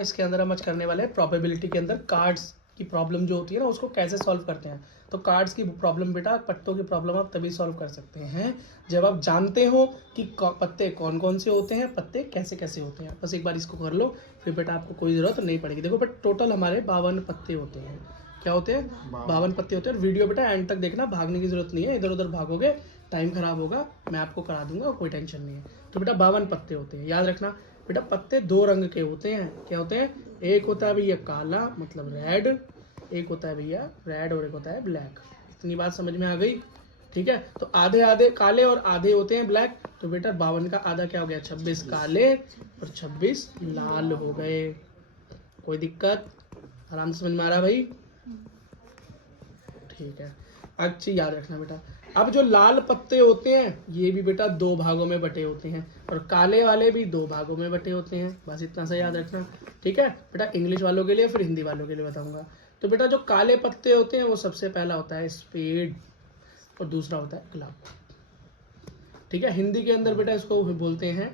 इसके अंदर हम आज करने वाले हैं प्रोबेबिलिटी के अंदर कार्ड्स की प्रॉब्लम जो होती है ना उसको कैसे सॉल्व करते हैं। तो कार्ड्स की प्रॉब्लम बेटा, पत्तों की प्रॉब्लम आप तभी सॉल्व कर सकते हैं जब आप जानते हो कि पत्ते कौन कौन से होते हैं, पत्ते कैसे कैसे होते हैं। बस एक बार इसको कर लो, फिर बेटा आपको कोई ज़रूरत नहीं पड़ेगी। देखो बट टोटल हमारे 52 पत्ते होते हैं। क्या होते हैं? 52 पत्ते होते हैं। और वीडियो बेटा एंड तक देखना, भागने की जरूरत नहीं है, इधर उधर भागोगे टाइम खराब होगा, मैं आपको करा दूंगा, कोई टेंशन नहीं है। तो बेटा 52 पत्ते होते हैं, याद रखना। बेटा पत्ते 2 रंग के होते हैं। क्या होते हैं? एक होता है भैया काला मतलब रेड, एक होता है भैया रेड और एक होता है ब्लैक। इतनी बात समझ में आ गई? ठीक है। तो आधे आधे काले और आधे होते हैं ब्लैक। तो बेटा 52 का आधा क्या हो गया? 26 काले और 26 लाल हो गए। कोई दिक्कत? आराम से समझ में आ रहा भाई? ठीक है। अच्छी याद रखना बेटा। अब जो लाल पत्ते होते हैं ये भी बेटा 2 भागों में बटे होते हैं और काले वाले भी 2 भागों में बटे होते हैं। बस इतना सा याद रखना। ठीक है बेटा, इंग्लिश वालों के लिए फिर हिंदी वालों के लिए बताऊंगा। तो बेटा जो काले पत्ते होते हैं वो सबसे पहला होता है स्पेड और दूसरा होता है क्लब। ठीक है। हिंदी के अंदर बेटा इसको बोलते हैं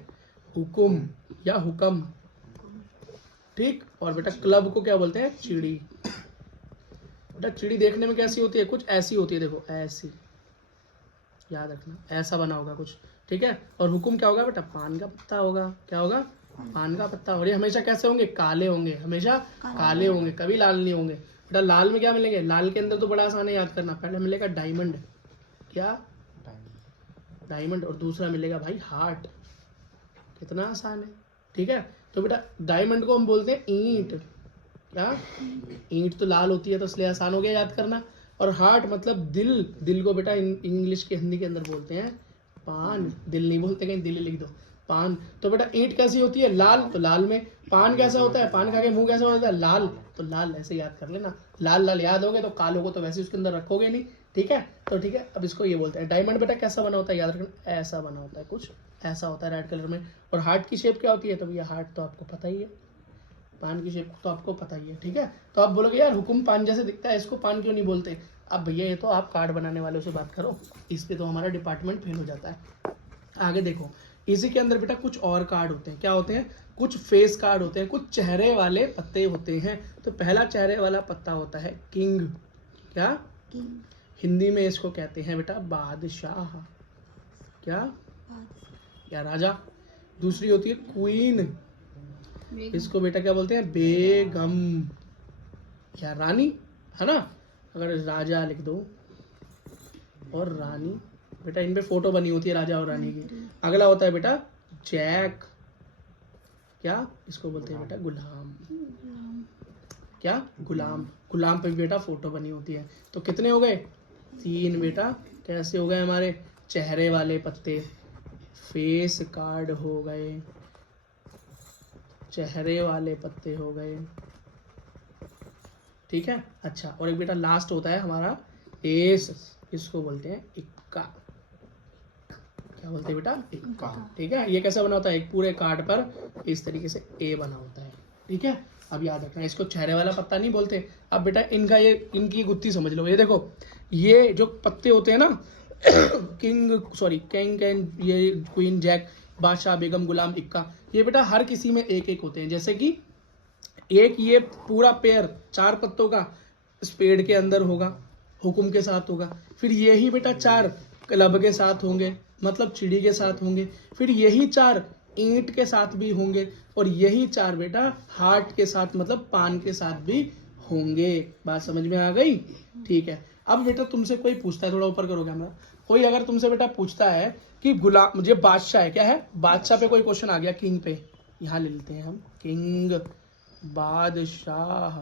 हुकुम या हुकम। ठीक। और बेटा क्लब को क्या बोलते हैं? चिड़ी। बेटा चिड़ी देखने में कैसी होती है? कुछ ऐसी होती है, देखो ऐसी, याद रखना, ऐसा बना होगा कुछ। ठीक है। और हुकुम क्या होगा बेटा? पान का पत्ता होगा। क्या होगा? पान का पत्ता। और ये हमेशा कैसे होंगे? काले होंगे, हमेशा काले होंगे, कभी लाल नहीं होंगे। बेटा लाल में क्या मिलेंगे? लाल के अंदर तो बड़ा आसान है याद करना। पहले मिलेगा डायमंड। क्या? डायमंड। और दूसरा मिलेगा भाई हार्ट। कितना आसान है। ठीक है। तो बेटा डायमंड को हम बोलते हैं ईंट। क्या? ईंट तो लाल होती है तो इसलिए आसान हो गया याद करना। और हार्ट मतलब दिल। दिल को बेटा इंग्लिश के हिंदी के अंदर बोलते हैं पान। दिल नहीं बोलते, कहीं दिल लिख दो, पान। तो बेटा ईंट कैसी होती है? लाल। तो लाल में पान कैसा होता है? पान खा के मुंह कैसा होता है? लाल। तो लाल ऐसे याद कर लेना। लाल लाल याद होगे तो कालों को तो वैसे उसके अंदर रखोगे नहीं। ठीक है। तो ठीक है, अब इसको ये बोलते हैं डायमंड। बेटा कैसा बना होता है? याद रखना, ऐसा बना होता है, कुछ ऐसा होता है रेड कलर में। और हार्ट की शेप क्या होती है? तो भैया हार्ट तो आपको पता ही है, पान की शेप तो आपको पता ही है। ठीक है। तो आप बोलोगे यार हुकुम पान जैसे दिखता है, इसको पान क्यों नहीं बोलते? अब भैया ये तो आप कार्ड बनाने वालों से बात करो, इस पे तो हमारा डिपार्टमेंट फेल हो जाता है। आगे देखो, इसी के अंदर बेटा कुछ और कार्ड होते हैं। क्या होते हैं? कुछ फेस कार्ड होते हैं, कुछ चेहरे वाले पत्ते होते हैं। तो पहला चेहरे वाला पत्ता होता है किंग। क्या? किंग। हिंदी में इसको कहते हैं बेटा बादशाह। क्या? या राजा। दूसरी होती है क्वीन, इसको बेटा क्या बोलते हैं? बेगम या रानी, है ना। अगर राजा लिख दो और रानी, बेटा इन पे फोटो बनी होती है राजा और रानी की। अगला होता है बेटा जैक। क्या? इसको बोलते हैं बेटा गुलाम। क्या? गुलाम। गुलाम पे भी बेटा फोटो बनी होती है। तो कितने हो गए? 3 बेटा। कैसे हो गए हमारे? चेहरे वाले पत्ते, फेस कार्ड हो गए, चेहरे वाले पत्ते हो गए। ठीक है। अच्छा, और एक बेटा लास्ट होता है हमारा एस, इसको बोलते हैं इक्का। क्या बोलते हैं बेटा? इक्का। ठीक है। ये कैसा बना होता है? एक पूरे कार्ड पर इस तरीके से ए बना होता है। ठीक है। अब याद रखना, इसको चेहरे वाला पत्ता नहीं बोलते। अब बेटा इनका ये, इनकी गुत्थी समझ लो। ये देखो, ये जो पत्ते होते हैं ना किंग, सॉरी किंग एंड ये क्वीन, जैक, बादशाह, बेगम, गुलाम, इक्का, ये बेटा हर किसी में एक एक होते हैं। जैसे कि एक ये पूरा पेयर 4 पत्तों का स्पेड के अंदर होगा, हुकुम के साथ होगा। फिर यही बेटा 4 क्लब के साथ होंगे, मतलब चिड़ी के साथ होंगे। फिर यही 4 ईंट के साथ भी होंगे और यही 4 बेटा हार्ट के साथ मतलब पान के साथ भी होंगे। बात समझ में आ गई? ठीक है। अब बेटा तुमसे कोई पूछता है, थोड़ा ऊपर करो कैमरा, कोई अगर तुमसे बेटा पूछता है कि गुलाम, मुझे बादशाह है, क्या है? बादशाह पे कोई क्वेश्चन आ गया, किंग पे, यहाँ ले लेते हैं हम किंग, बादशाह।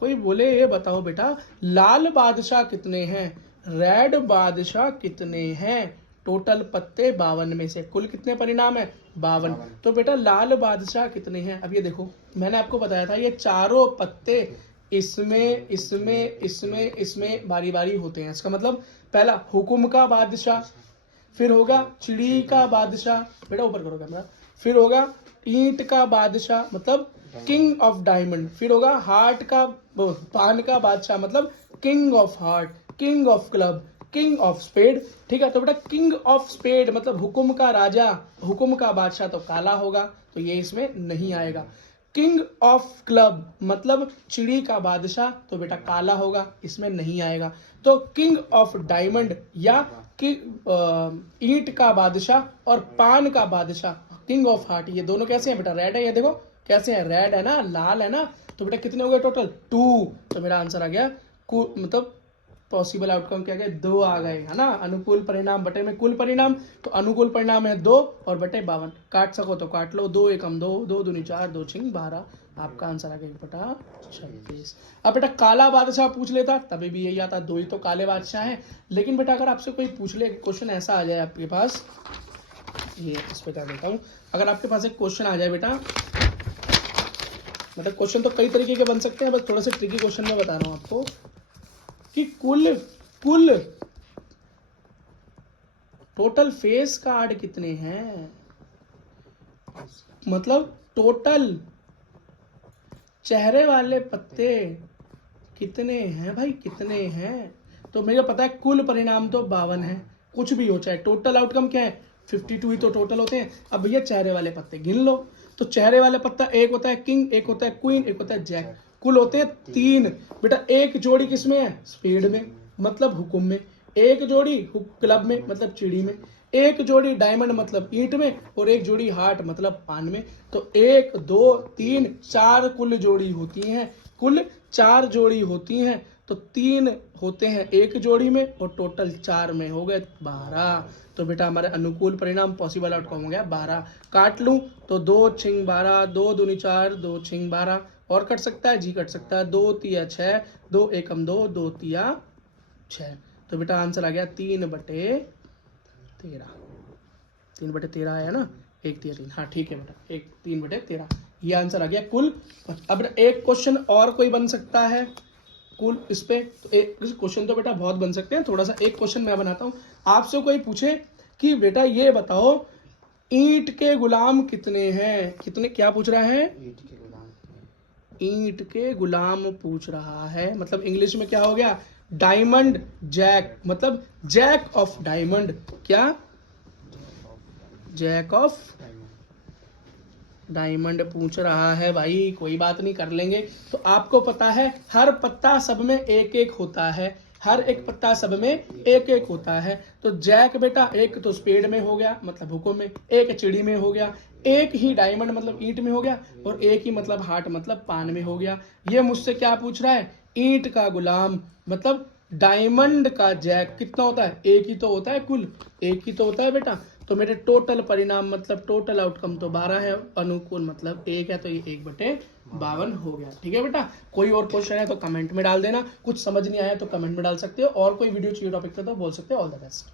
कोई बोले ये बताओ बेटा लाल बादशाह कितने हैं, रेड बादशाह कितने हैं? टोटल पत्ते 52 में से कुल कितने परिणाम है? 52। तो बेटा लाल बादशाह कितने हैं? अब ये देखो, मैंने आपको बताया था ये चारों पत्ते इसमें इसमें इसमें इसमें बारी बारी होते हैं। इसका मतलब पहला हुकुम का बादशाह, फिर होगा चिड़ी का बादशाह, बेटा ऊपर करो कैमरा, फिर होगा ईंट का बादशाह मतलब किंग ऑफ डायमंड, फिर होगा हार्ट का, पान का बादशाह मतलब king of heart, king of club, king of spade. ठीक है। तो बेटा किंग ऑफ स्पेड मतलब हुकुम का राजा, हुकुम का बादशाह तो काला होगा, तो ये इसमें नहीं आएगा। किंग ऑफ क्लब मतलब चिड़ी का बादशाह, तो बेटा काला होगा, इसमें नहीं आएगा। तो किंग ऑफ डायमंड या ईंट का बादशाह और पान का बादशाह, किंग ऑफ हार्ट, ये दोनों कैसे हैं बेटा? रेड है, ये देखो कैसे है, रेड है ना, लाल है ना, तो बेटा कितने हो गए टोटल? 2। तो मेरा आंसर आ गया मतलब पॉसिबल आउटकम क्या गए? 2 आ गए, है ना। अनुकूल परिणाम बटे में कुल परिणाम, तो अनुकूल परिणाम है 2 और बटे 52, काट सको तो काट लो, 2 एकम 2, 2 दूनी 4, 2 छिंग 12, आपका आंसर आ गया बटा 26। अब बेटा काला बादशाह पूछ लेता तभी भी यही आता, 2 ही तो काले बादशाह हैं। लेकिन बेटा अगर आपसे कोई पूछ ले, क्वेश्चन ऐसा आ जाए आपके पास, ये इस पे कर देता हूँ, अगर आपके पास एक क्वेश्चन आ जाए बेटा, मतलब क्वेश्चन तो कई तरीके के बन सकते हैं, बस थोड़ा सा ट्रिकी क्वेश्चन में बता रहा हूँ आपको कि कुल टोटल फेस कार्ड कितने हैं, मतलब टोटल चेहरे वाले पत्ते कितने हैं भाई, कितने हैं? तो मुझे पता है कुल परिणाम तो 52 है, कुछ भी हो चाहे, टोटल आउटकम क्या है? 52 ही तो टोटल होते हैं। अब भैया चेहरे वाले पत्ते गिन लो, तो चेहरे वाले पत्ता एक होता है किंग, एक होता है क्वीन, एक होता है जैक, कुल होते हैं 3। बेटा एक जोड़ी किसमें है? स्पेड में, मतलब हुकुम में, एक जोड़ी क्लब में, मतलब चिड़ी में, एक जोड़ी डायमंड मतलब ईंट में, और एक जोड़ी हार्ट मतलब पान में। तो 1 2 3 4 कुल जोड़ी होती हैं, कुल 4 जोड़ी होती हैं, तो 3 होते हैं एक जोड़ी में और टोटल 4 में हो गए 12। तो बेटा हमारे अनुकूल परिणाम पॉसिबल आउटकम हो गया 12। काट लूं तो 2 छिंग 12, 2 दूनी 4, 2 छिंग 12, और कट सकता है जी, कट सकता है, 2 तिया 6, 2 एकम 2, 2 तिया 6। तो बेटा आंसर आ गया 3/13, 3/13 आया ना, 1 तिया 3, हाँ ठीक है बेटा, 3/13 ये आंसर आ गया कुल। अब एक क्वेश्चन और कोई बन सकता है कुल इस पे, तो एक क्वेश्चन तो बेटा बहुत बन सकते हैं, थोड़ा सा एक क्वेश्चन मैं बनाता हूँ। आपसे कोई पूछे कि बेटा ये बताओ ईंट के गुलाम कितने हैं, कितने, क्या पूछ रहा है? ईंट के गुलाम पूछ रहा है, मतलब इंग्लिश में क्या हो गया? डायमंड जैक, मतलब जैक ऑफ डायमंड, क्या? जैक ऑफ डायमंड पूछ रहा है भाई, कोई बात नहीं, कर लेंगे। तो आपको पता है हर पत्ता सब में एक एक होता है, हर एक पत्ता सब में एक एक होता है। तो जैक बेटा एक तो स्पेड में हो गया, मतलब हुक्म में, एक चिड़ी में हो गया, एक ही डायमंड मतलब ईंट में हो गया, और एक ही मतलब हार्ट मतलब पान में हो गया। ये मुझसे क्या पूछ रहा है? ईंट का गुलाम मतलब डायमंड का जैक कितना होता है? एक ही तो होता है, कुल एक ही तो होता है बेटा। तो मेरे टोटल परिणाम मतलब टोटल आउटकम तो 12 है, अनुकूल मतलब 1 है, तो ये 1/52 हो गया। ठीक है बेटा, कोई और क्वेश्चन है तो कमेंट में डाल देना, कुछ समझ नहीं आया तो कमेंट में डाल सकते हो, और कोई वीडियो चाहिए टॉपिक पे तो बोल सकते हो। All the best.